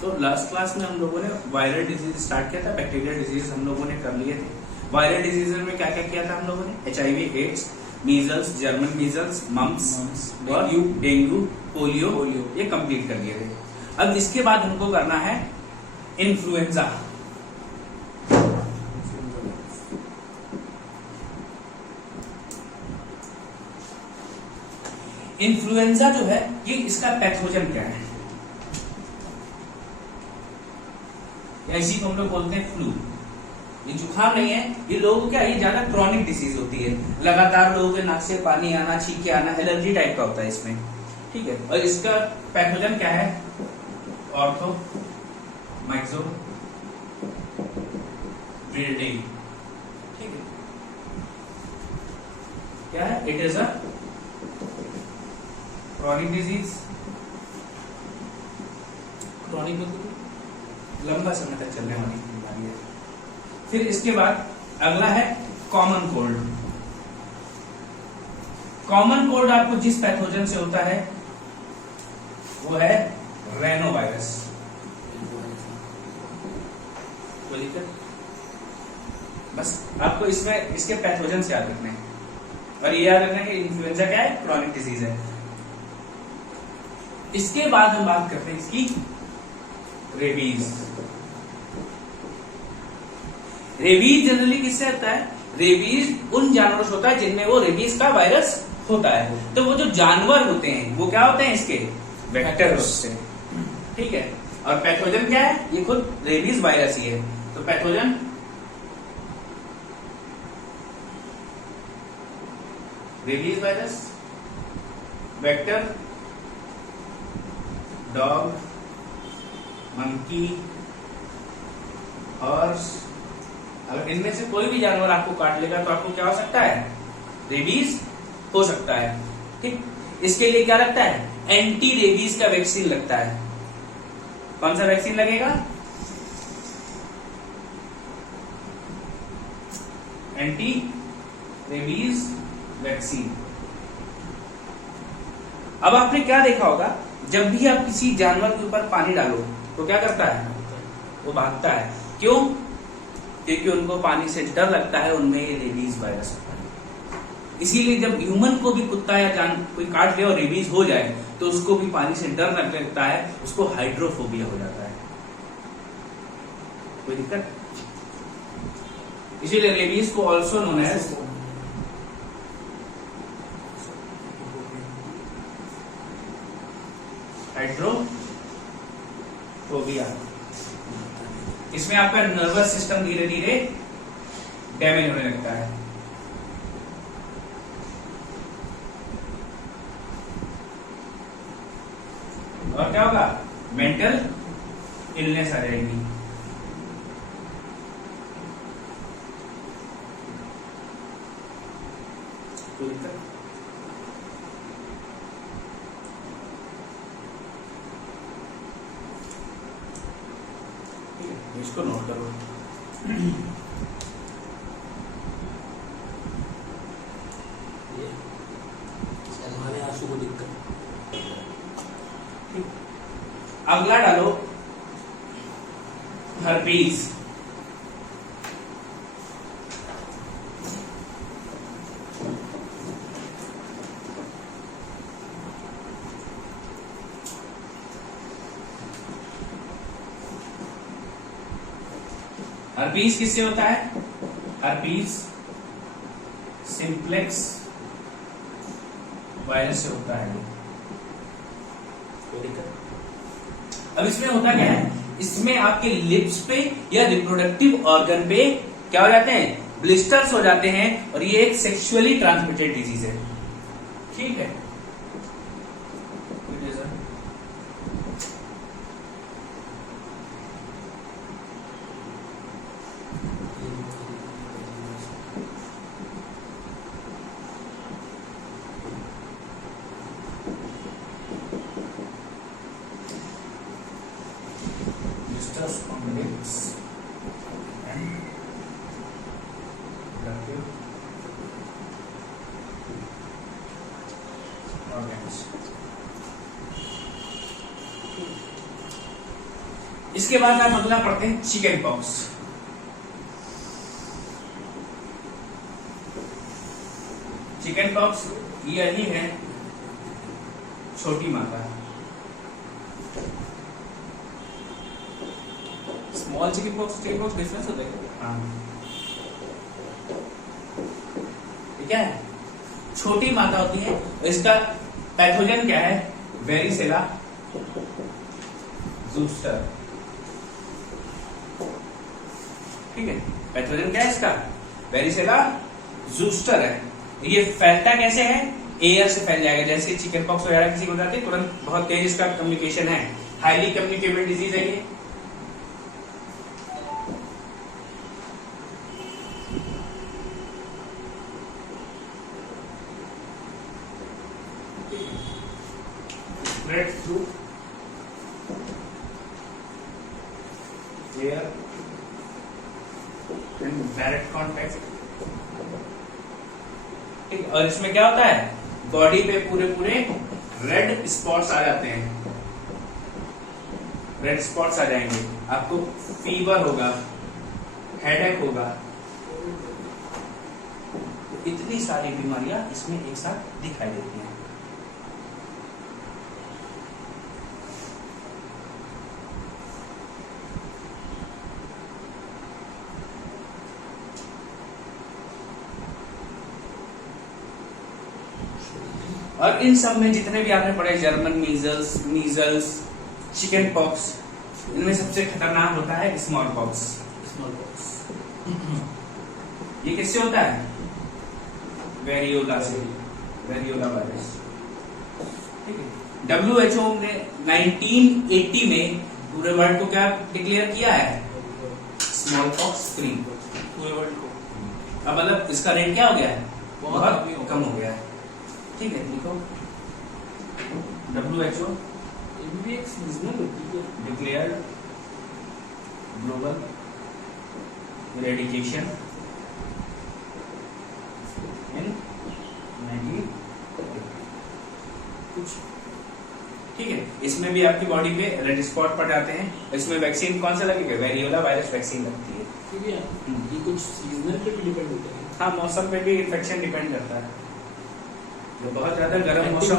तो last class में हम लोगों ने वायरल डिजीज स्टार्ट किया था, बैक्टीरियल डिजीज हम लोगों ने कर लिए थे। वायरल डिजीज में क्या क्या किया था हम लोगों ने? HIV, AIDS, measles, German measles, mumps और डेंगू, पोलियो, ये कंप्लीट कर लिए थे। अब इसके बाद हमको करना है इन्फ्लुएंजा। इन्फ्लुएंजा जो है ये इसका पैथोजन क्या है? इसी को हम लोग बोलते हैं फ्लू। ये जुकाम नहीं है, ये लोगों को क्या, ये ज्यादा क्रॉनिक डिसीज होती है, लगातार लोगों के नाक से पानी आना, छींके आना, एलर्जी टाइप का होता है इसमें, ठीक है। और इसका पैथोजन क्या है? ऑर्थो माइक्सो ब्रिल्डी, ठीक है। क्या है? It is a chronic disease. Chronic मतलब लंबा समय तक चलने वाली बीमारी है। फिर इसके बाद अगला है कॉमन कोल्ड। कॉमन कोल्ड आपको जिस पैथोजन से होता है वो है रेनो वायरस। कोई दिक्कत? बस आपको इसमें इसके पैथोजन से याद रखना है। और ये याद रखना है कि इन्फ्लुएंजा क्या है? क्रॉनिक डिजीज है। इसके बाद हम बात करते हैं इसकी रेबीज। रेबीज जनरली किससे होता है? रेबीज उन जानवरों से होता है जिनमें वो रेबीज का वायरस होता है। तो वो जो जानवर होते हैं वो क्या होते हैं? इसके वेक्टर होते हैं, ठीक है। और पैथोजन क्या है? ये खुद रेबीज वायरस ही है। तो pathogen rabies virus, vector dog, monkey, horse. अगर इनमें से कोई भी जानवर आपको काट लेगा तो आपको क्या हो सकता है? रेबीज हो सकता है, ठीक। इसके लिए क्या लगता है? एंटी रेबीज का वैक्सीन लगता है। कौन सा वैक्सीन लगेगा? Anti rabies vaccine. अब आपने क्या देखा होगा, जब भी आप किसी जानवर के ऊपर पानी डालो तो क्या करता है? वो भागता है। क्यों? क्योंकि उनको पानी से डर लगता है, उनमें ये रेबीज वायरस होता है। इसीलिए जब ह्यूमन को भी कुत्ता या कोई काट ले और रेबीज हो जाए तो उसको भी पानी से डर लगता है, उसको हाइड्रोफोबिया हो जाता है। कोई दिक्कत? इसीलिए रेबीज को ऑल्सो नोन एज हाइड्रोफोबिया। इसमें आपका नर्वस सिस्टम धीरे धीरे डैमेज होने लगता है। और क्या होगा? मेंटल इलनेस आ जाएगी। कोई दिक्कत? इसको नोट करो। हमारे आंसू को दिक्कत। अगला डालो हर्पीज। हर्पीज किससे होता है? हर्पीज सिंप्लेक्स वायरस से होता है। कोई दिक्कत? अब इसमें होता क्या है? इसमें आपके लिप्स पे या रिप्रोडक्टिव ऑर्गन पे क्या हो जाते हैं? ब्लिस्टर्स हो जाते हैं। और ये एक सेक्सुअली ट्रांसमिटेड डिजीज है, ठीक है। On lips and reproductive organs। इसके बाद आप अगला पढ़ते हैं चिकन पॉक्स। चिकन पॉक्स यही है छोटी माता। स्मॉल चिकन पॉक्स डिफरेंस होता है। हाँ, ये क्या है? छोटी माता होती है। इसका पैथोजन क्या है? वेरिसेला ज़ूस्टर। ठीक है, पैथोजन क्या है इसका? वेरिसेला ज़ूस्टर है। ये फैलता कैसे है? एयर से फैल जाएगा। जैसे चिकन पॉक्स वगैरह किसी को हो जाती है तुरंत, बहुत तेज इसका कम्युनिकेशन है। हाईली कम्युनिकेबल डिजीज है ये। Spread through air and direct contact। ठीक, और इसमें क्या होता है? बॉडी पे पूरे पूरे रेड स्पॉट्स आ जाते हैं। रेड स्पॉट्स आ जाएंगे, आपको फीवर होगा, हेडेक होगा। इतनी सारी बीमारियां इसमें एक साथ दिखाई देती हैं। और इन सब में जितने भी आपने पढ़े, जर्मन मीजल्स, चिकन पॉक्स, इनमें सबसे खतरनाक होता है स्मॉल पॉक्स। ये किससे होता है? वेरियोला से, वेरियोला वायरस। ठीक है, WHO ने 1980 में पूरे वर्ल्ड को क्या डिक्लेयर किया है? स्मॉल पॉक्स फ्री, पूरे वर्ल्ड को। अब मतलब इसका रेट क्या हो गया है? बहुत कम हो गया है। ठीक है, लिखो WHO डिक्लेयर्ड ग्लोबल इरेडिकेशन इन 1980। कुछ ठीक है, इसमें भी आपकी बॉडी पे रेड स्पॉट पड़ जाते हैं। इसमें वैक्सीन कौन सा लगेगा? वेरियोला वायरस वैक्सीन लगती है। ठीक है, ये कुछ सीजनल पे भी डिपेंड होता है। हाँ, मौसम पे भी इन्फेक्शन डिपेंड करता है। जो बहुत ज्यादा गर्म मौसम,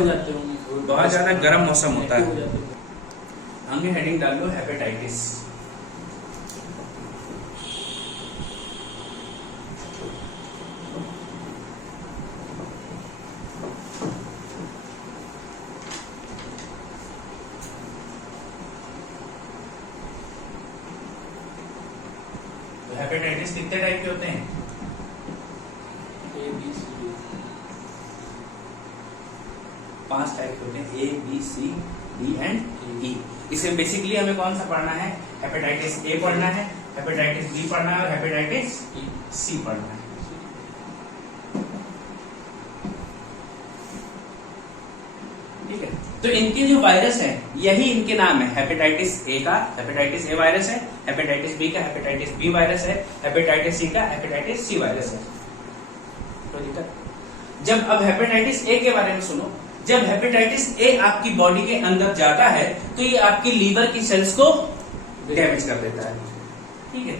बहुत ज्यादा गर्म मौसम होता है। आगे हेडिंग डाल लो हेपेटाइटिस। तो हेपेटाइटिस कितने टाइप के होते हैं? A, B, C, D। 5 type होते हैं, A, B, C, D and E। इसे बेसिकली हमें कौन सा पढ़ना है? हेपेटाइटिस A पढ़ना है, हेपेटाइटिस B पढ़ना है और हेपेटाइटिस C पढ़ना है। ठीक है, तो इनके जो वायरस है यही इनके नाम है। हेपेटाइटिस A का हेपेटाइटिस A वायरस है, हेपेटाइटिस B का हेपेटाइटिस B वायरस है, हेपेटाइटिस C का हेपेटाइटिस C वायरस है। तो दिक्कत जब अब हेपेटाइटिस A के बारे में सुनो। जब हेपेटाइटिस A आपकी बॉडी के अंदर जाता है तो ये आपकी लीवर की सेल्स को डैमेज कर देता है। ठीक है,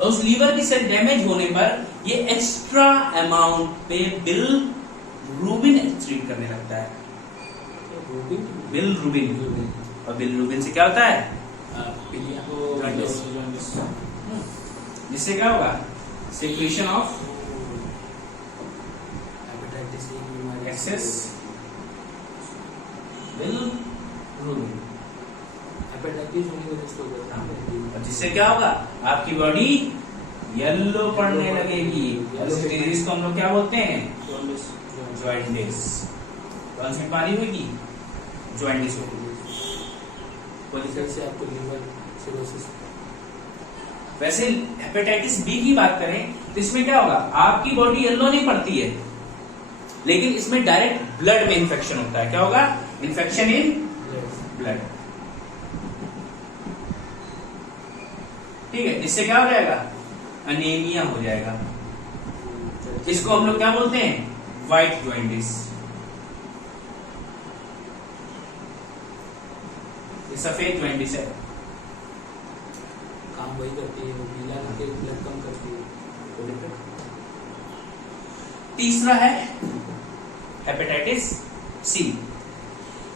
उस लीवर की सेल डैमेज होने पर ये एक्स्ट्रा अमाउंट पे बिलरुबिन एक्सक्रीट करने लगता है। बिलरुबिन, और बिलरुबिन से क्या होता है? जिससे क्या होगा? Secretion of excess bilirubin. Hepatitis होने की वजह से होता है। और जिससे क्या होगा? आपकी बॉडी येलो पड़ने लगेगी। और इस डिजीज को हम लोग क्या बोलते हैं? जॉइंटिस। कौन सी बीमारी होगी? जॉइंटिस होगी। से आपको लीवर सिरोसिस। वैसे हेपेटाइटिस बी की बात करें तो इसमें क्या होगा? आपकी बॉडी येलो नहीं पड़ती है, लेकिन इसमें डायरेक्ट ब्लड में इंफेक्शन होता है। क्या होगा? Infection in blood. ठीक है, इससे क्या हो जाएगा? अनीमिया हो जाएगा। इसको हम लोग क्या बोलते हैं? व्हाइट जॉइंटिस, ये सफेद जॉइंटिस है। काम वही करती है, वो पीला करके ब्लड कम करती है। तीसरा है हेपेटाइटिस सी।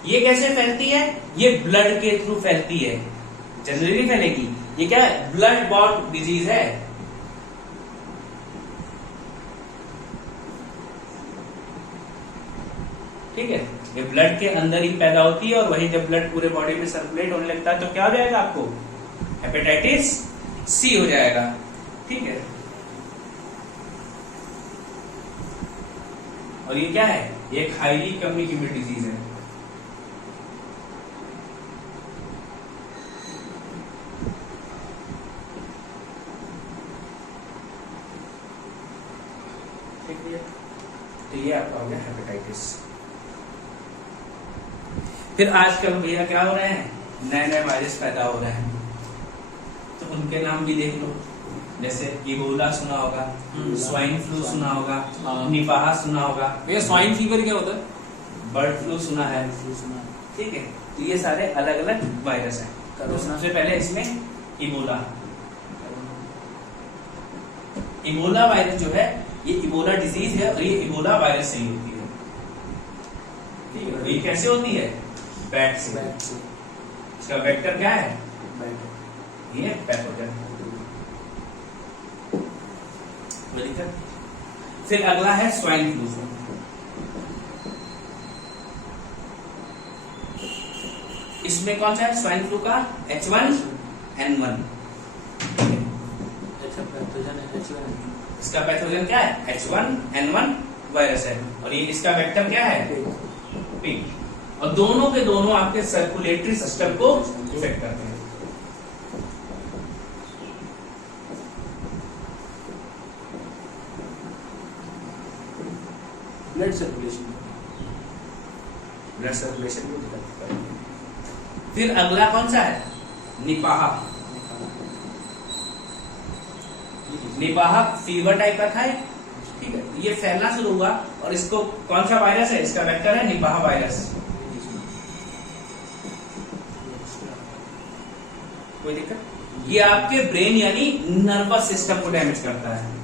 ये कैसे फैलती है? ये ब्लड के थ्रू फैलती है, जनरली नहीं फैलेगी। ये क्या है? ब्लड बॉर्न डिजीज है। ठीक है, ये ब्लड के अंदर ही पैदा होती है और वही जब ब्लड पूरे बॉडी में सर्कुलेट होने लगता है तो क्या हो जाएगा? आपको हेपेटाइटिस सी हो जाएगा। ठीक है, और ये क्या है? ये एक हाईली कम्युनिकेबल डिजीज है। ठीक है, तो ये आपका हो गया हेपेटाइटिस। फिर आजकल भैया क्या हो रहे हैं? नए नए वायरस पैदा हो रहे हैं, तो उनके नाम भी देख लो। जैसे इबोला सुना होगा, स्वाइन फ्लू सुना होगा, हाँ। निपाह सुना होगा। भैया स्वाइन फीवर क्या होता है? बर्ड फ्लू सुना है। ठीक है, तो ये सारे अलग अलग वायरस हैं। तो सबसे पहले इसमें इबोला। इबोला वायरस जो है, ये इबोला डिजीज है और ये इबोला वायरस से ही होती है। ठीक है, तो ये कैसे होती है? बैट से। इसका वेक्टर क्या है? ये पैथोजन। फिर अगला है स्वाइन फ्लू। इसमें कौन सा है स्वाइन फ्लू का? H1N1। इसका पैथोजन क्या है? H1N1 वायरस है और ये इसका वेक्टर क्या है? पिग। और दोनों के दोनों आपके सर्कुलेटरी सिस्टम को इफेक्ट करते हैं। ब्लड सर्कुलेशन भी दिक्कत है। फिर अगला कौन सा है? निपाह। निपाह फीवर टाइप का था। ठीक है, ये फैलना शुरू हुआ और इसको कौन सा वायरस है? इसका वेक्टर है निपाह वायरस। कोई दिक्कत? ये आपके ब्रेन यानी नर्वस सिस्टम को डैमेज करता है।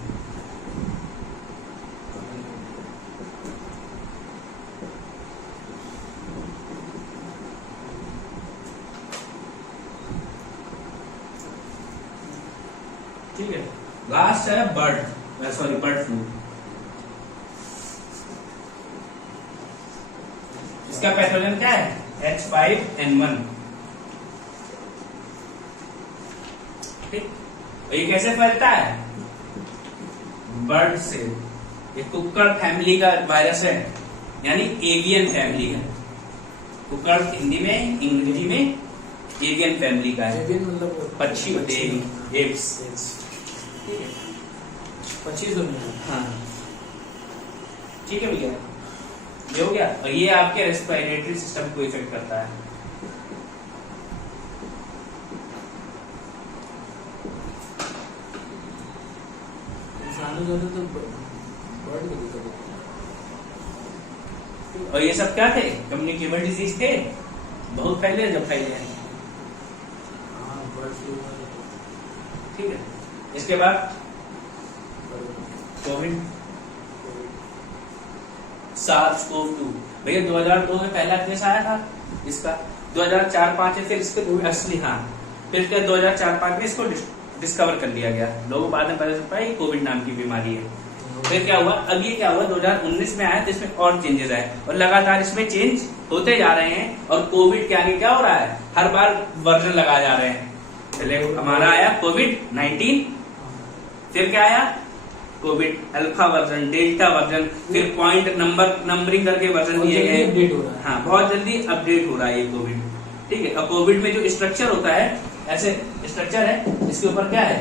ठीक है, लास्ट है बर्ड फ्लू। इसका पैथोजन क्या है? H5N1। ठीक, और ये कैसे फैलता है? बर्ड से। ये कुक्कड़ फैमिली का वायरस है, यानी एवियन फैमिली है। कुक्कड़ हिंदी में, अंग्रेजी में एवियन फैमिली का है। मतलब पक्षी होते हैं, एव्स। ठीक है, पक्षी तो नहीं। हाँ ठीक है भैया, ये हो गया। और ये आपके रेस्पिरेटरी सिस्टम को इफेक्ट करता है। इंसानों को तो बर्ड को दिक्कत होती है। और ये सब क्या थे? कम्युनिकेबल डिजीज थे, बहुत फैले जब फैले हैं। हाँ, बर्ड फ्लू। ठीक है, इसके बाद कोविड, SARS-CoV-2। भैया 2002 में पहला केस आया था इसका। 2004-05 में फिर इसको असली, हाँ, फिर 2004-05 में इसको डिस्कवर कर लिया गया। लोगों को बाद में पता चलता है ये कोविड नाम की बीमारी है। फिर क्या हुआ? अब ये क्या हुआ? 2019 में आया तो इसमें और चेंजेस आए और लगातार इसमें चेंज होते जा रहे हैं। और कोविड के आगे क्या हो रहा है? हर बार वर्जन लगा जा रहे हैं। पहले हमारा आया कोविड-19, फिर क्या आया? Covid alpha version, delta version, फिर पॉइंट नंबरिंग करके वर्जन दिए गए। अपडेट हो रहा है। हाँ, बहुत जल्दी अपडेट हो रहा है ये कोविड। ठीक है, और कोविड में जो स्ट्रक्चर होता है, ऐसे स्ट्रक्चर है, इसके ऊपर क्या है?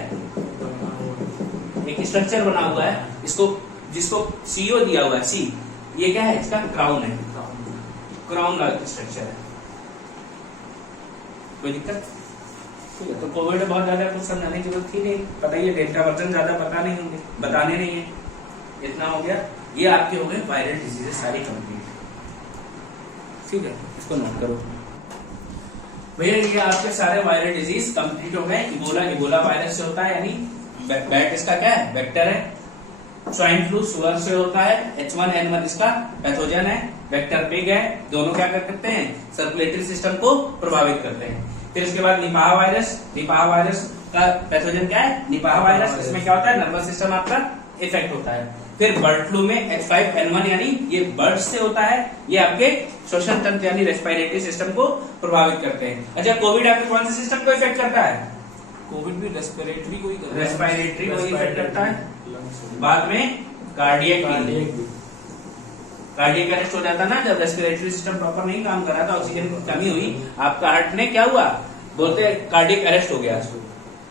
एक स्ट्रक्चर बना हुआ है, इसको जिसको सीओ दिया हुआ है, सी, ये क्या है? इसका क्राउन है, क्राउन का स्ट्रक्चर है। कोई दिक्कत? ठीक है, तो कोविड में बहुत ज्यादा कुछ समझाने की जरूरत थी नहीं, पता ही है। डेल्टा वर्जन ज्यादा पता नहीं होंगे, बताने नहीं है। इतना हो गया। ये आपके हो गए वायरल डिजीजेस सारी कंप्लीट। ठीक है, इसको नोट करो भैया। ये आपके सारे वायरल डिजीज कंप्लीट हो गए। इबोला वायरस से होता है, यानी बैट इसका क्या है, वेक्टर है। स्वाइन फ्लू सुअर से होता है, H1N1 इसका पैथोजन है, वेक्टर पिग है। दोनों क्या करते हैं, सर्कुलेटरी सिस्टम को प्रभावित करते हैं। फिर इसके बाद निपाह वायरस का पैथोजन क्या है, निपाह वायरस। इसमें क्या होता है, नर्वस सिस्टम आपका इफेक्ट होता है। फिर बर्ड फ्लू में H5N1 यानी ये बर्ड से होता है, ये आपके श्वसन तंत्र यानी रेस्पिरेटरी सिस्टम को प्रभावित करते हैं। अच्छा, कोविड आपके कौन से सिस्टम को इफेक्ट करता है, कोविड भी रेस्पिरेटरी को ही करता है, रेस्पिरेटरी को इफेक्ट करता है। बाद में कार्डियक अरेस्ट हो जाता ना, जब रेस्पिरेटरी सिस्टम प्रॉपर नहीं काम कर रहा था, ऑक्सीजन की कमी हुई, आपका हार्ट में क्या हुआ, बोलते हैं कार्डियक अरेस्ट हो गया।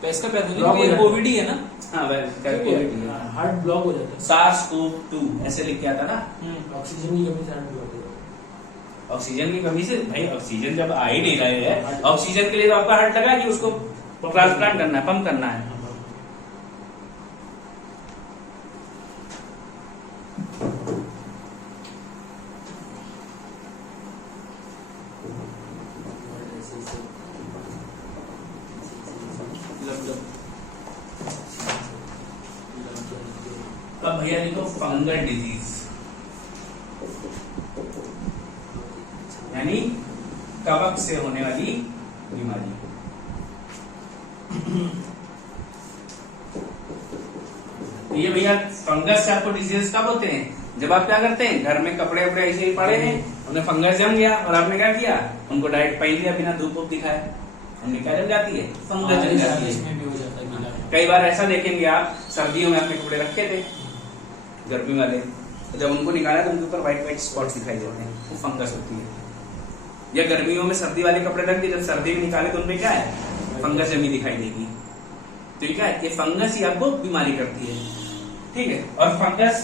तो इसका पैथोजन कोविड ही है ना। हाँ, हार्ट ब्लॉक हो जाता है। SARS-CoV-2 ऐसे लिख के आता ना। ऑक्सीजन की कमी से हार्ट ब्लॉक हो जाता है। ऑक्सीजन की कमी से भाई, ऑक्सीजन जब आ ही नहीं रहे है, ऑक्सीजन के लिए तो आपका हार्ट लगा कि उसको ट्रांसप्लांट करना है, पंप करना है। अब भैया लिखो फंगल डिजीज, यानी कवक से होने वाली बीमारी। ये भैया फंगस से आपको डिजीज कब होते हैं, जब आप क्या करते हैं, घर में कपड़े वपड़े ऐसे ही पड़े हैं, उन्हें फंगस जम गया और आपने क्या किया, उनको डायरेक्ट पहन लिया बिना धूप वूप दिखाए, उनमें क्या जम जाती है, फंगस जम जाती है। इसमें भी हो जाता है गीला। कई बार ऐसा देखेंगे आप, सर्दियों में आपने कपड़े रखे थे गर्मी वाले, तो जब उनको निकाला तो उनके ऊपर व्हाइट स्पॉट्स दिखाई देते हैं, वो फंगस होती है। या गर्मियों में सर्दी वाले कपड़े रख दिए, जब सर्दी में निकाले तो उनमें क्या है, फंगस जमी दिखाई देगी। तो ये क्या है, ये फंगस ही आपको बीमारी करती है। ठीक है, और फंगस,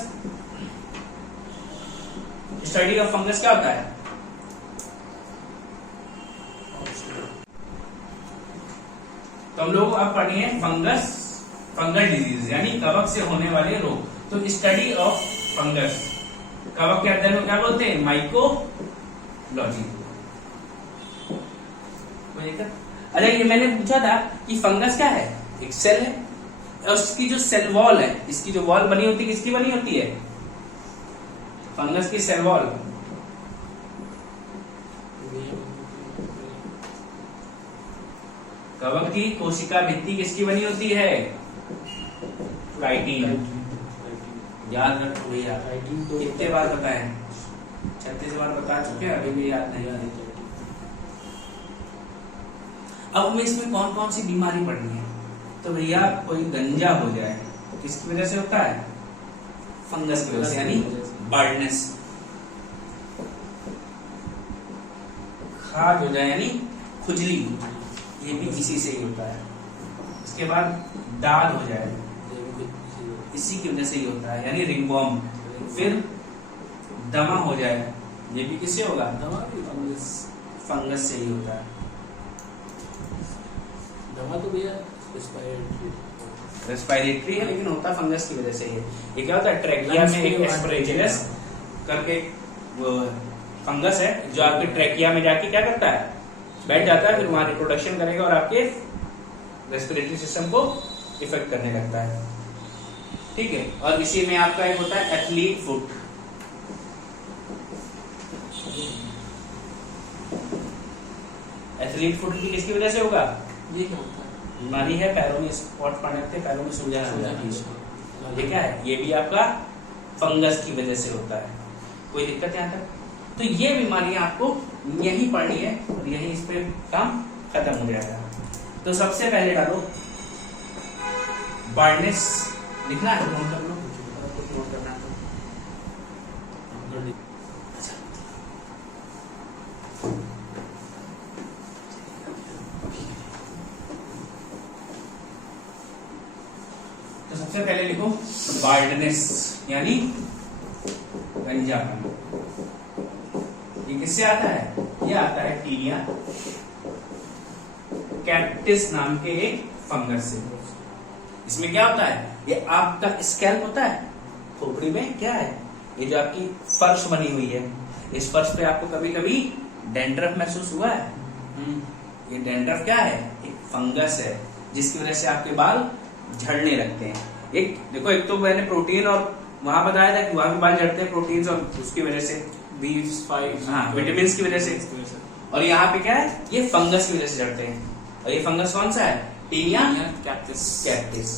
स्टडी ऑफ फंगस क्या होता है, तो हम लोग अब पढ़िए फंगल डिजीज यानी कवक से होने वाले रोग। तो स्टडी ऑफ फंगस, कवक के अध्ययन को क्या बोलते हैं, माइकोलॉजी। अरे ये मैंने पूछा था कि फंगस क्या है, एक सेल है, और उसकी जो सेल वॉल है, इसकी जो वॉल बनी होती है, किसकी बनी होती है, फंगस की सेल वॉल। कवक की कोशिका भित्ति किसकी बनी होती है, काइटिन। याद रखो भैया, कितने बार बताएं, 36 बार बता चुके हैं, अभी भी याद नहीं आ रही। अब हमें इसमें कौन कौन सी बीमारी पड़नी है, तो भैया कोई गंजा हो जाए तो किसकी वजह से होता है, फंगस की वजह से, यानी बर्डनेस। खाज हो जाए यानी खुजली, ये भी इसी से ही होता है। इसके बाद दाद हो जाए, इसी की वजह से ही होता है, यानी रिंगवॉर्म। फिर दमा हो जाए, ये भी किससे होगा, दमा भी फंगस से ही होता है। दमा तो भैया रेस्पिरेटरी है, लेकिन होता फंगस की वजह से ही है। ये क्या होता है, ट्रैकिया में एक एस्परजिलस करके वो फंगस है, जो आपके ट्रैकिया में जाके क्या करता है, बैठ जाता है, फिर वहां रिप्रोडक्शन करेगा और आपके रेस्पिरेटरी सिस्टम को इफेक्ट करने लगता है। ठीक है, और इसी में आपका एक होता है एथलीट फुट। एथलीट फुट भी किसकी वजह से होगा, ये क्या होता है, बीमारी है, पैरों में स्पॉट पड़ने लगते, पैरों में सूजन हो जाती है। ये क्या है, ये भी आपका फंगस की वजह से होता है। कोई दिक्कत यहाँ तक, तो ये बीमारियां आपको यही पढ़नी है और यही इस पे काम खत्म हो जाएगा। तो सबसे पहले डालो बर्डनेस, लिखना है, नोट कर लो, नोट करना है तो सबसे पहले लिखो बर्डनेस यानी गंजापन। ये किससे आता है, ये आता है टीनिया कैक्टिस नाम के एक फंगस से। इसमें क्या होता है, ये आपका स्कैल्प होता है, खोपड़ी में क्या है, ये जो आपकी फर्श बनी हुई है, इस फर्श पे आपको कभी कभी डैंड्रफ महसूस हुआ है? ये डैंड्रफ क्या है? एक फंगस है जिसकी वजह से आपके बाल झड़ने लगते हैं। एक देखो, एक तो मैंने प्रोटीन और वहां बताया था कि वहां भी बाल झड़ते हैं प्रोटीन और उसकी वजह से, B5 हाँ विटामिन की वजह से। और यहाँ पे क्या है? ये फंगस की वजह से झड़ते हैं। और ये फंगस कौन सा है? Taenia cactus.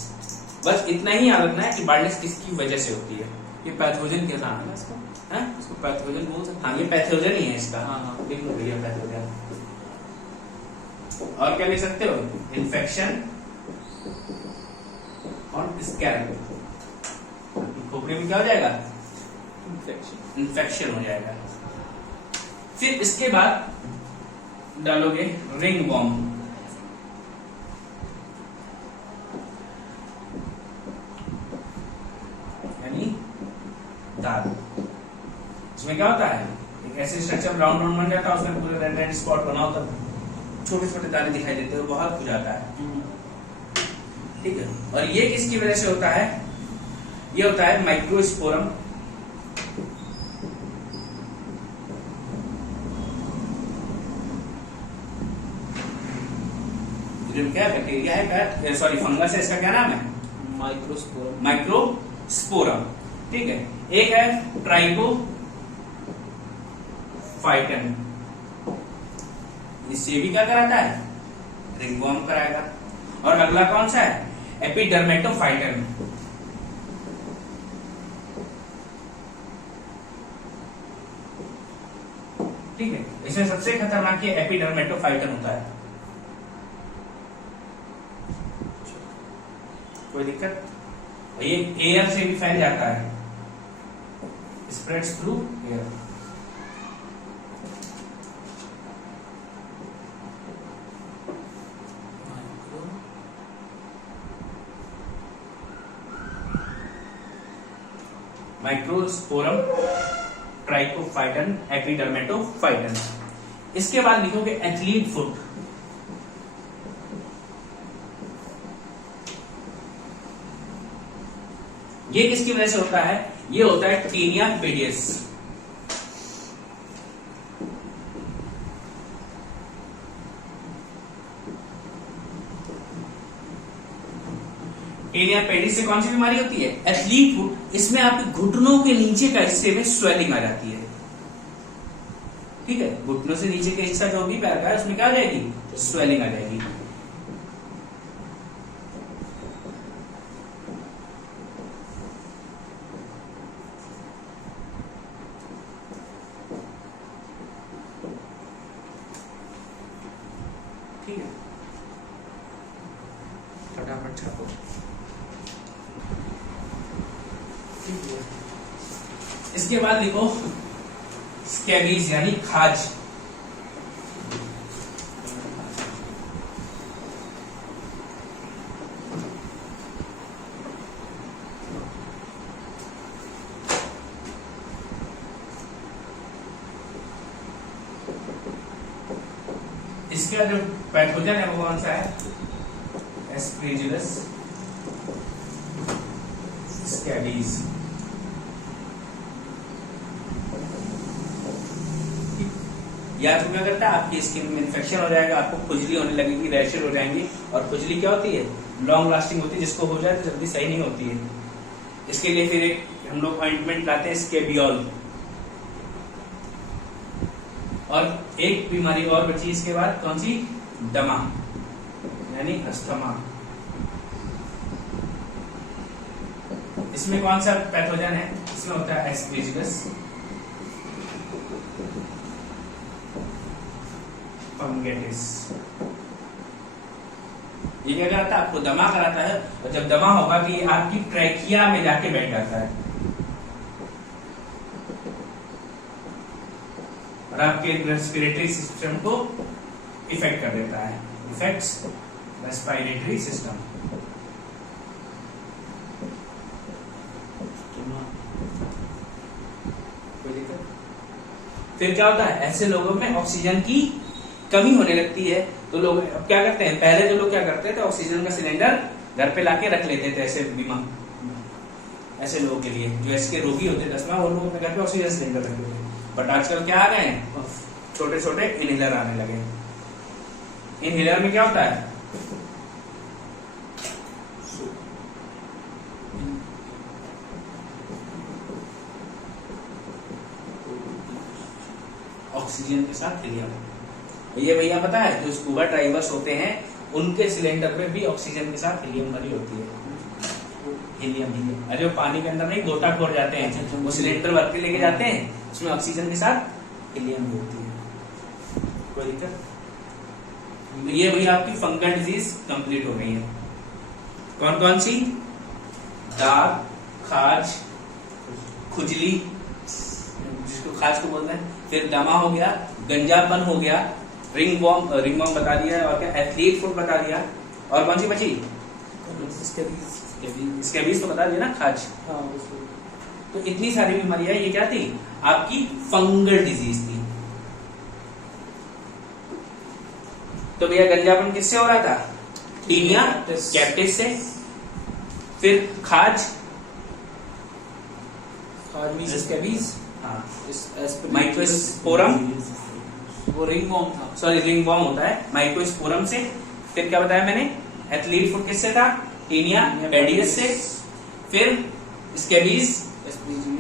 बस इतना ही याद रखना है कि बाल्डनेस किसकी वजह से होती है। ये पैथोजन कैसा है इसको? हाँ? इसको पैथोजन बोल सकते हैं। हाँ, ये पैथोजन ही है इसका। हाँ। लिख लो भैया पैथोजन। और क्या लिख सकते हो? इन्फेक्शन और स्कैल्प। खोपड़ी में क्या हो जाएगा? इन्फेक्शन हो जाएगा। फिर इसके बाद डालोगे रिंग वॉर्म। यानी दाग। इसमें क्या होता है? एक ऐसे स्ट्रक्चर राउंड राउंड बन जाता है, उसमें पूरे रेड रेड स्पॉट बना होता है, छोटे छोटे दाने दिखाई देते हैं, बहुत हो जाता है। ठीक है। और ये किसकी वजह से होता है? ये होता है माइक्रोस्पोरम। क्या है? बैक्टीरिया है, सॉरी फंगस है। इसका क्या नाम है? माइक्रोस्पोरम। ठीक है। एक है ट्राइकोफाइटन। इससे भी क्या कराता है? रिंगवॉर्म कराएगा। और अगला कौन सा है? एपिडर्मेटोफाइटन। ठीक है। इसमें सबसे खतरनाक ये एपिडर्मेटोफाइटन होता है। कोई दिक्कत? ये एयर से भी फैल जाता है, spreads through air. Microsporum, trichophyton, epidermophyton. इसके बाद लिखोगे एथलीट फुट। ये किसकी वजह से होता है? ये होता है टीनिया पेडियस। टीनिया पेडियस से कौन सी बीमारी होती है? Athlete foot. इसमें आपके घुटनों के नीचे का हिस्से में स्वेलिंग आ जाती है। ठीक है। घुटनों से नीचे का हिस्सा जो भी पैर का है उसमें क्या आ जाएगी? स्वेलिंग आ जाएगी। ठीक है। फटाफट छापो। इसके बाद लिखो स्कैबीज यानी खाज। इसका जो पैथोजन है वो कौन सा है? Aspergillus scabies. या तो क्या करता है? आपकी स्किन में इन्फेक्शन हो जाएगा, आपको खुजली होने लगेगी, रैशेज हो जाएंगी। और खुजली क्या होती है? लॉन्ग लास्टिंग होती है, जिसको हो जाए तो जल्दी सही नहीं होती है। इसके लिए फिर एक हम लोग ऑइंटमेंट लाते हैं, स्केबियोल। और एक बीमारी और बची इसके बाद, कौन सी? दमा यानी अस्थमा। इसमें कौन सा पैथोजन है? इसमें होता है एस्परजिलस फंगेटिस। ये क्या कराता है? आपको दमा कराता है। और जब दमा होगा कि आपकी ट्रैकिया में जाके बैठ जाता है और आपके रेस्पिरेटरी सिस्टम को इफेक्ट कर देता है। Effects respiratory system. फिर क्या होता है? ऐसे लोगों में ऑक्सीजन की कमी होने लगती है। तो लोग अब क्या करते हैं? पहले तो लोग क्या करते थे? ऑक्सीजन का सिलेंडर घर पे लाके रख लेते थे ऐसे बीमा। ऐसे लोगों के लिए जो इसके रोगी होते हैं दस्मा, वो लोग अपने घर पे ऑक्सीजन सिलेंडर रखे होते हैं। बट आजकल क्या आ गए हैं, छोटे छोटे इनहेलर आने लगे हैं। इनहेलर में क्या होता है, ऑक्सीजन के साथ हीलियम। ये भैया पता है जो स्कूबा ड्राइवर्स होते हैं उनके सिलेंडर में भी ऑक्सीजन के साथ हीलियम भरी होती है। हीलियम अरे वो पानी के अंदर नहीं गोताखोर जाते हैं, वो सिलेंडर भर के लेके जाते हैं, उसमें ऑक्सीजन के साथ हीलियम भी होती है। कोई दिक्कत? ये भैया आपकी फंगल डिजीज कंप्लीट हो गई है। कौन कौन सी? दाग, खाज, खुजली जिसको खाज को बोलते हैं, फिर दमा हो गया, गंजापन हो गया, रिंग वॉर्म बता दिया, और क्या एथलीट फुट बता दिया, और कौन सी बची? स्कैबीज तो बता दिया ना, खाज। तो इतनी सारी बीमारियां ये क्या थी, आपकी फंगल डिजीज थी। तो भैया गंजापन किससे हो रहा था? टीनिया कैप्टिस से। फिर खाज, स्कैबीज, माइकोस्पोरम, वो रिंग वॉर्म था, सॉरी रिंग वॉर्म होता है, माइकोस्पोरम से। फिर क्या बताया मैंने, एथलीट फुट किससे था? टीनिया पेडियस से। फिर scabies,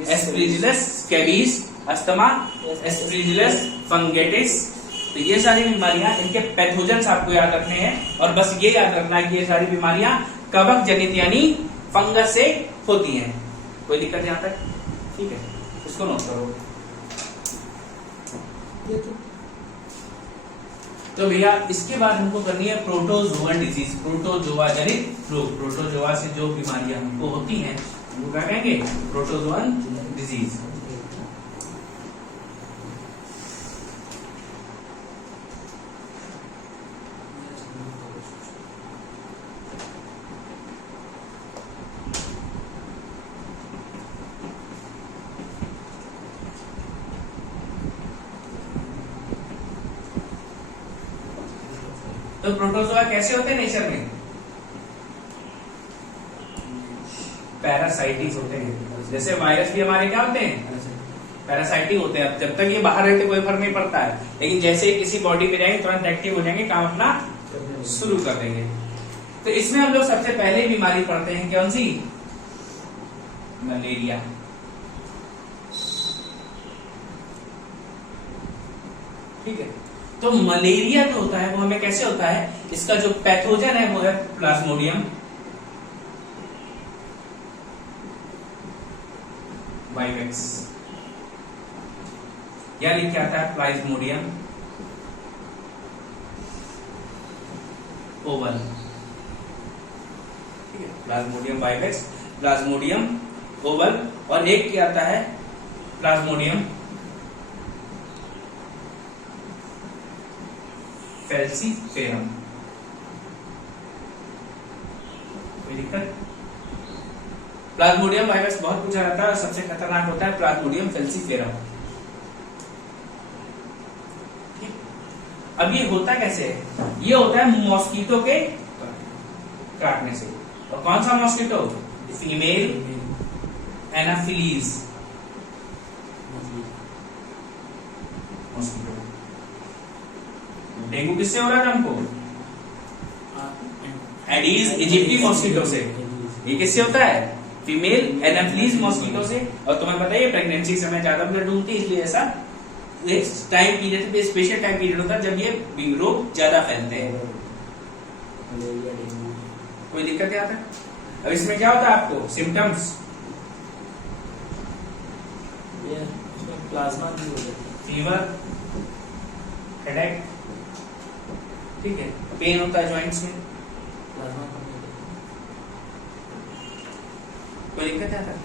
aspergillus, scabies, asthma, aspergillus fumigatus. तो ये सारी बीमारियां, इनके पैथोजेंस आपको याद रखने हैं, और बस ये याद रखना है कि ये सारी बीमारियां कवक जनित यानी फंगस से होती हैं। कोई दिक्कत यहां तक? ठीक है, इसको नोट करो। तो भैया इसके बाद हमको करनी है प्रोटोजोअन डिजीज, प्रोटोजोआ जनित रोग। प्रोटोजोआ से जो बीमारियां हमको होती हैं उनको क्या कहेंगे? Protozoan disease. तो प्रोटोजोआ कैसे होते हैं नेचर में? पैरासाइटिक होते हैं। जैसे वायरस भी हमारे क्या होते हैं? पैरासाइटिक होते हैं। अब जब तक ये बाहर रहते कोई फर्क नहीं पड़ता है, लेकिन जैसे ही किसी बॉडी में जाएंगे तुरंत एक्टिव हो जाएंगे, काम अपना शुरू कर देंगे। तो इसमें हम लोग सबसे पहले बीमारी पढ़ते हैं कौन सी? मलेरिया। ठीक है, तो मलेरिया जो होता है वो हमें कैसे होता है? इसका जो पैथोजन है वो है प्लाज्मोडियम वाइवेक्स, या लिख के आता है प्लाज्मोडियम ओवल। ठीक है, प्लाज्मोडियम वाइवेक्स, प्लाज्मोडियम ओवल, और एक क्या आता है? Plasmodium falciparum. कोई दिक्कत? प्लाज्मोडियम वाइरस बहुत पूछा जाता है, और सबसे खतरनाक होता है प्लाज्मोडियम फैल्सीफेरम। अब ये होता कैसे है? ये होता है मॉस्किटो के काटने से। और कौन सा mosquito? Female Anopheles mosquito. Dengue किससे हो रहा था हमको? एडीज इजिप्टी मॉस्किटो से। ये किससे होता है? फीमेल एनाफिलीज मॉस्किटो से। और तुम्हें पता है प्रेगनेंसी समय ज्यादा ब्लड ढूंढती है, इसलिए ऐसा एक टाइम पीरियड पे स्पेशल टाइम पीरियड होता है जब ये रोग ज्यादा फैलते हैं। कोई दिक्कत आता है? अब इसमें क्या होता है आपको सिम्टम्स? प्लाज्मा भी हो जाता है, फीवर, हेडेक, ठीक है, पेन होता है जॉइंट्स में, प्लाज्मा कम हो जाता कोई दिक्कत आता है?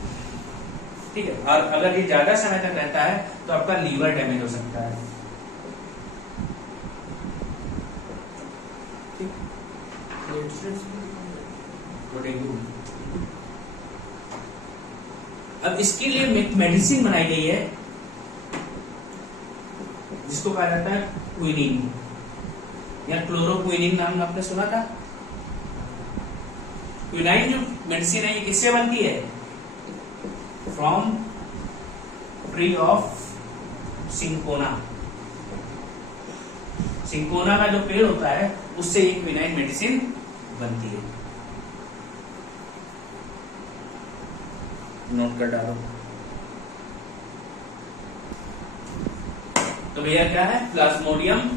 ठीक है, और अगर ये ज्यादा समय तक रहता है तो आपका लीवर डैमेज हो सकता है। डेंगू। अब इसके लिए मेडिसिन बनाई गई है जिसको कहा जाता है क्विनिन या क्लोरोक्विनिन, नाम आपने सुना था? क्विनाइन जो मेडिसिन है ये किससे बनती है? From tree of cinchona. Cinchona का जो पेड़ होता है उससे एक क्विनाइन मेडिसिन बनती है। नोट कर डालो। तो भैया क्या है, प्लाज्मोडियम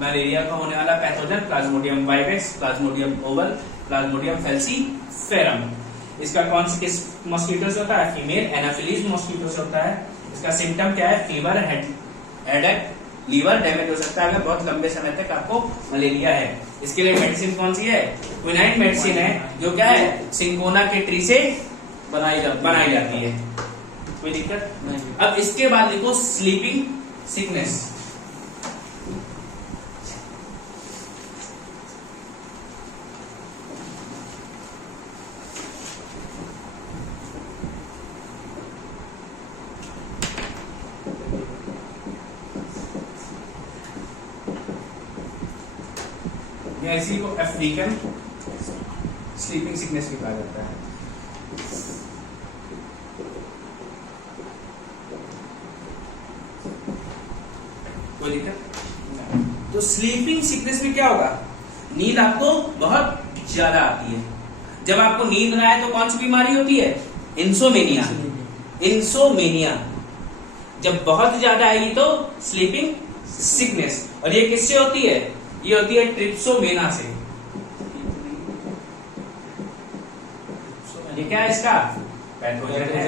मलेरिया का होने वाला pathogen, Plasmodium vivax, Plasmodium Oval, Plasmodium falciparum. इसका कौन से किस मॉस्किटो से होता है, फीमेल एनाफिलीज मॉस्किटो से होता है। इसका सिम्टम क्या है, फीवर, हेडेक, लीवर डैमेज हो सकता है अगर बहुत लंबे समय तक आपको मलेरिया है। इसके लिए मेडिसिन कौन सी है, क्विनाइन मेडिसिन है, जो क्या है सिंकोना के ट्री से बनाई जाती है। कोई दिक्कत नहीं। अब इसके बाद देखो स्लीपिंग सिकनेस। इसी को अफ्रीकन स्लीपिंग सिकनेस भी कहा जाता है। कोई दिक्कत? तो स्लीपिंग सिकनेस में क्या होगा, नींद आपको बहुत ज्यादा आती है। जब आपको नींद ना आए तो कौन सी बीमारी होती है, इंसोमेनिया। इंसोमेनिया जब बहुत ज्यादा आएगी तो स्लीपिंग सिकनेस। और ये किससे होती है, ये होती है ट्रिप्सोमेना से। ये क्या है, इसका पैथोजन है।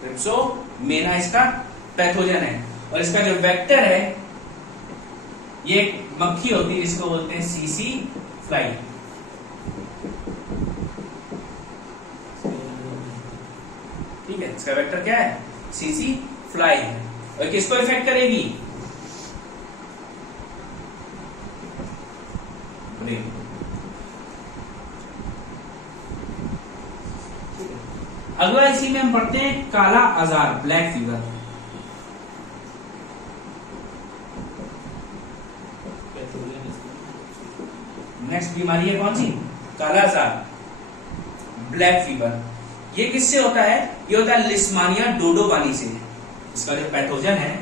ट्रिप्सोमेना इसका पैथोजन है। और इसका जो वेक्टर है, ये एक मक्खी होती है, इसको बोलते हैं सीसी फ्लाई। ठीक है, इसका वेक्टर क्या है, सीसी फ्लाई है। और किसको इफेक्ट करेगी, अगला इसी में हम पढ़ते हैं काला आजार, ब्लैक फीवर। नेक्स्ट बीमारी है कौन सी, काला आजार, ब्लैक फीवर। ये किससे होता है, ये होता है लिस्मानिया डोडोवानी से। इसका जो पैथोजन है,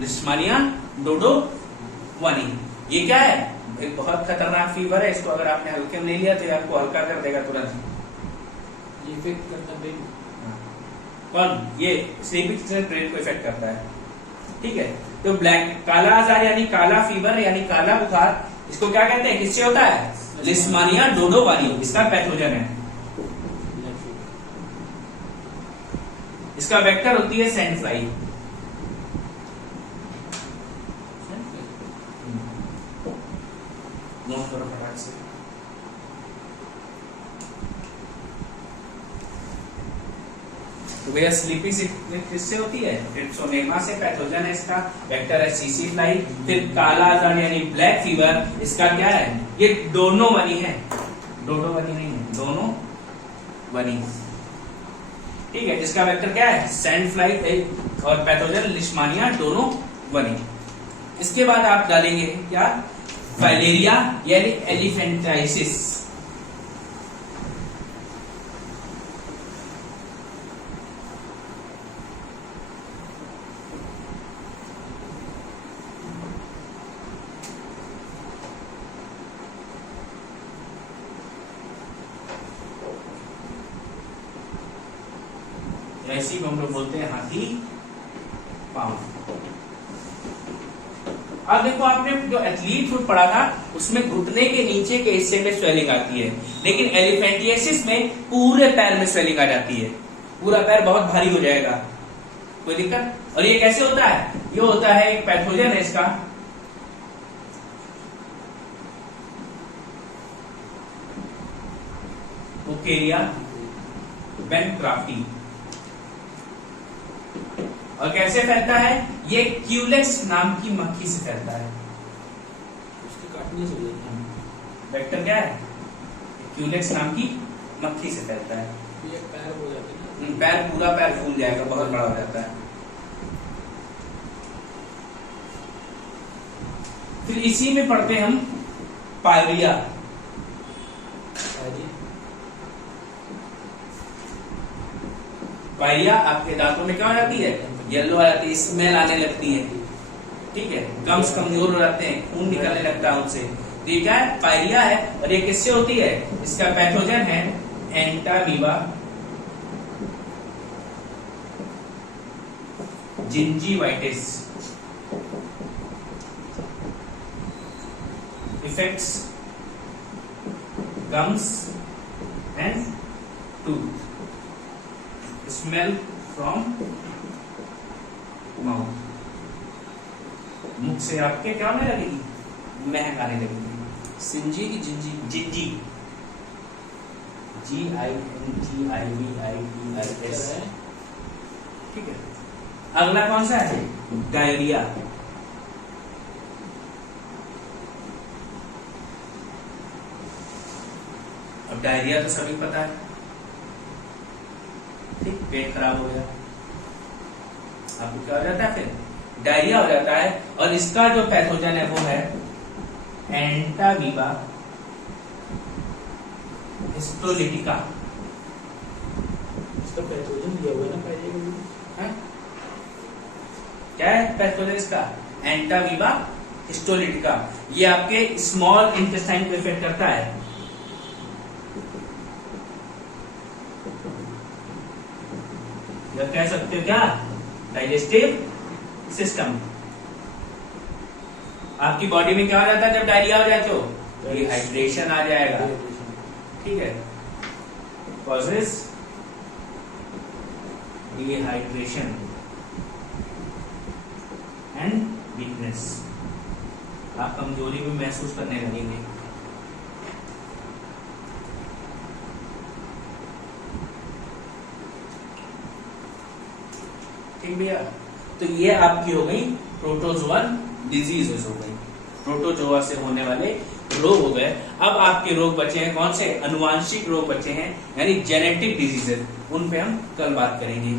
लिस्मानिया डोडोवानी। ये क्या है, एक बहुत खतरनाक फीवर है। इसको अगर आपने हल्के में ले लिया तो ये आपको हल्का कर देगा तुरंत। ये इफेक्ट करता है कौन, ये स्लीपिंग सिकनेस ब्रेन को इफेक्ट करता है। ठीक है, तो ब्लैक काला आजार यानी काला फीवर यानी काला बुखार, इसको क्या कहते हैं, किससे होता है, लिस्मानिया डोडोवानी, इसका पैथोजन है। इसका वेक्टर होती है सैंड फ्लाई। नोट करो फटाक से। तो भैया स्लीपिंग सिकनेस किससे होती है, ट्रिप्सोमेना से, पैथोजन है इसका, वेक्टर है सीसी फ्लाई। फिर काला आजार यानी ब्लैक फीवर, इसका क्या है, ये दोनों बनी है, डोडोवानी नहीं है, दोनों बनी। ठीक है, जिसका वेक्टर क्या है, सैंड फ्लाई, और पैथोजन लिस्मानिया दोनों बनी। इसके बाद आप डालेंगे क्या, फाइलेरिया यानी एलिफेंटाइसिस। ऐसी को हम लोग बोलते हैं हाथी पांव। अब देखो, आपने जो एथलीट फुट पढ़ा था उसमें घुटने के नीचे के हिस्से में स्वेलिंग आती है, लेकिन एलिफेंटियासिस में पूरे पैर में स्वेलिंग आ जाती है, पूरा पैर बहुत भारी हो जाएगा। कोई दिक्कत? और ये कैसे होता है, ये होता है एक पैथोजन है इसका, ओकेरिया बेनक्राफ्टी। और कैसे फैलता है, ये क्यूलेक्स नाम की मक्खी से फैलता है। उसके काटने से हो जाता है। वेक्टर क्या है, क्यूलेक्स नाम की मक्खी से फैलता है। ये पैर हो जाते हैं, पैर पूरा पैर फूल जाएगा, बहुत बड़ा हो जाता है। फिर इसी में पढ़ते हैं हम पायरिया। पायरिया आपके दांतों में क्या हो जाती है, येलो आ जाती है, स्मेल आने लगती है, ठीक है, गम्स कमजोर हो जाते हैं, खून निकलने लगता है उनसे। तो ये क्या है, पायरिया है। और ये किससे होती है, इसका पैथोजन है Entamoeba gingivitis. Effects gums and tooth, smell from mouth, मुख से आपके क्या होने लगेगी, महक आने लगेगी। सिंजी की जिंजी, जिंजी, GINGIVITIS, ठीक है। अगला कौन सा है, डायरिया। अब डायरिया तो सभी पता है, ठीक, पेट खराब हो गया, आपको क्या हो जाता है, फिर डायरिया हो जाता है। और इसका जो पैथोजन है वो है एंटामीबा हिस्टोलिटिका। इसका पैथोजन दिया हुआ है ना पायरिया का, क्या है पैथोजन इसका, एंटामीबा हिस्टोलिटिका। ये आपके स्मॉल इंटेस्टाइन को इफेक्ट करता है। या कह सकते हो क्या, डाइजेस्टिव सिस्टम। आपकी बॉडी में क्या हो जाता है जब डायरिया हो जाए, तो डिहाइड्रेशन आ जाएगा, ठीक है, कॉजेस डिहाइड्रेशन एंड वीकनेस। आप कमजोरी भी महसूस करने लगेंगे। ठीक भैया, तो ये आपकी हो गई प्रोटोजोअल डिजीजेस हो गई, प्रोटोजोआ से होने वाले रोग हो गए। अब आपके रोग बचे हैं कौन से, अनुवांशिक रोग बचे हैं, यानी जेनेटिक डिजीजेस, उन पे हम कल बात करेंगे।